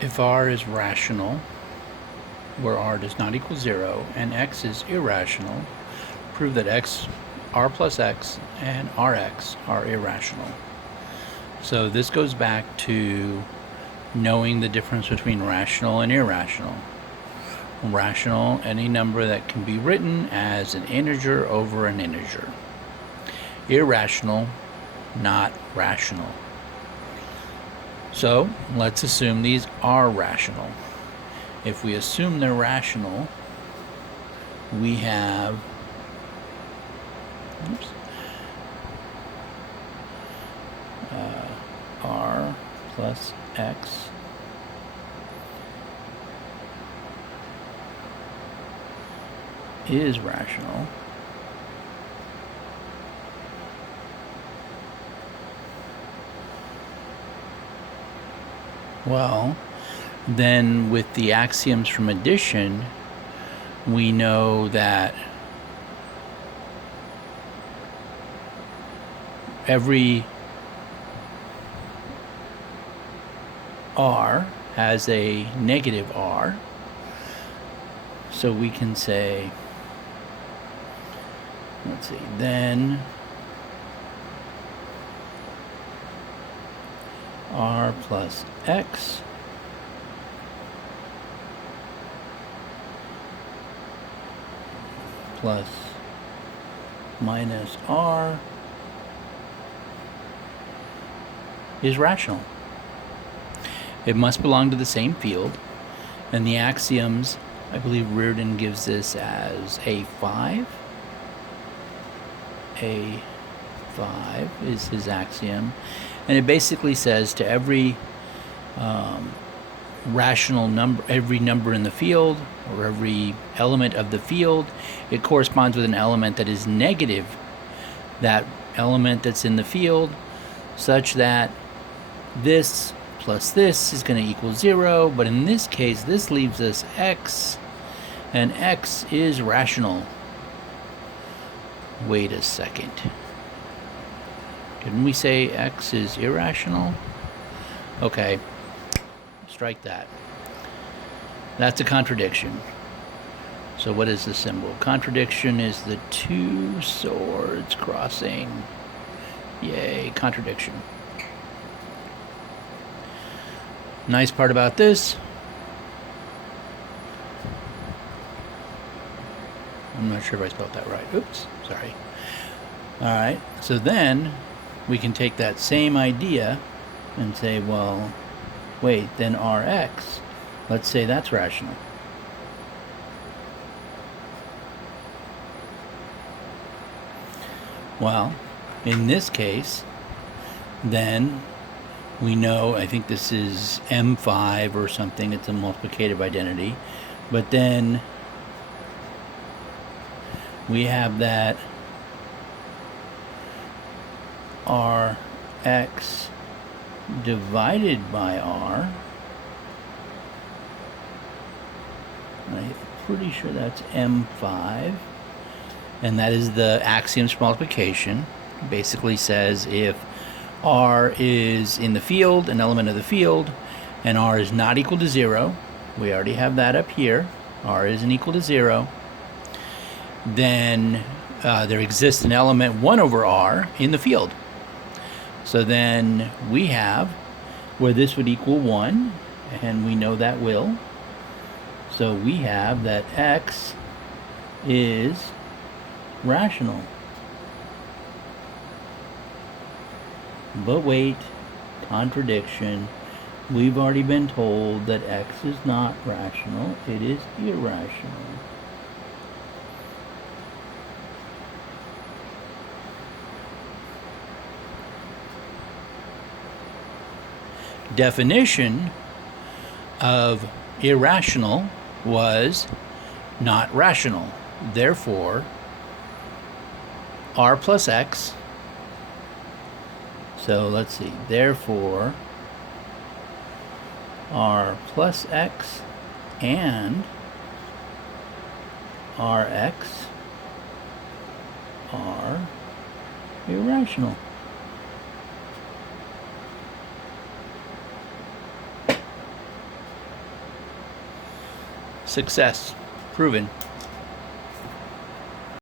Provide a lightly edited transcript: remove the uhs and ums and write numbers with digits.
If r is rational, where r does not equal 0, and x is irrational, prove that r plus x and rx are irrational. So this goes back to knowing the difference between rational and irrational. Rational, any number that can be written as an integer over an integer. Irrational, not rational. So let's assume these are rational. If we assume they're rational, we have r plus x is rational. Well, then with the axioms from addition, we know that every r has a negative r. So we can say, let's see, then r plus x plus minus r is rational. It must belong to the same field, and the axioms, I believe Reardon gives this as A5. A5 is his axiom, and it basically says to every rational number, every number in the field, or every element of the field, it corresponds with an element that is negative that element that's in the field, such that this plus this is going to equal 0, but in this case this leaves us x, and x is rational. Wait a second. Didn't we say x is irrational? Okay, strike that. That's a contradiction. So what is the symbol? Contradiction is the two swords crossing. Yay, contradiction. Nice part about this, I'm not sure if I spelled that right. Oops, sorry. All right, so then we can take that same idea and say, well, wait, then Rx, let's say that's rational. Well, in this case, then we know, I think this is M5 or something, it's a multiplicative identity, but then we have that Rx divided by R, I'm pretty sure that's M5, and that is the axioms for multiplication. Basically says if R is in the field, an element of the field, and R is not equal to 0, we already have that up here, R isn't equal to 0, then there exists an element 1 over R in the field. So then we have where this would equal 1, and we know that will. So we have that X is rational. But wait, contradiction. We've already been told that X is not rational, it is irrational. Definition of irrational was not rational. Therefore, R plus X, so let's see, therefore R plus X and Rx are irrational. Success. Proven.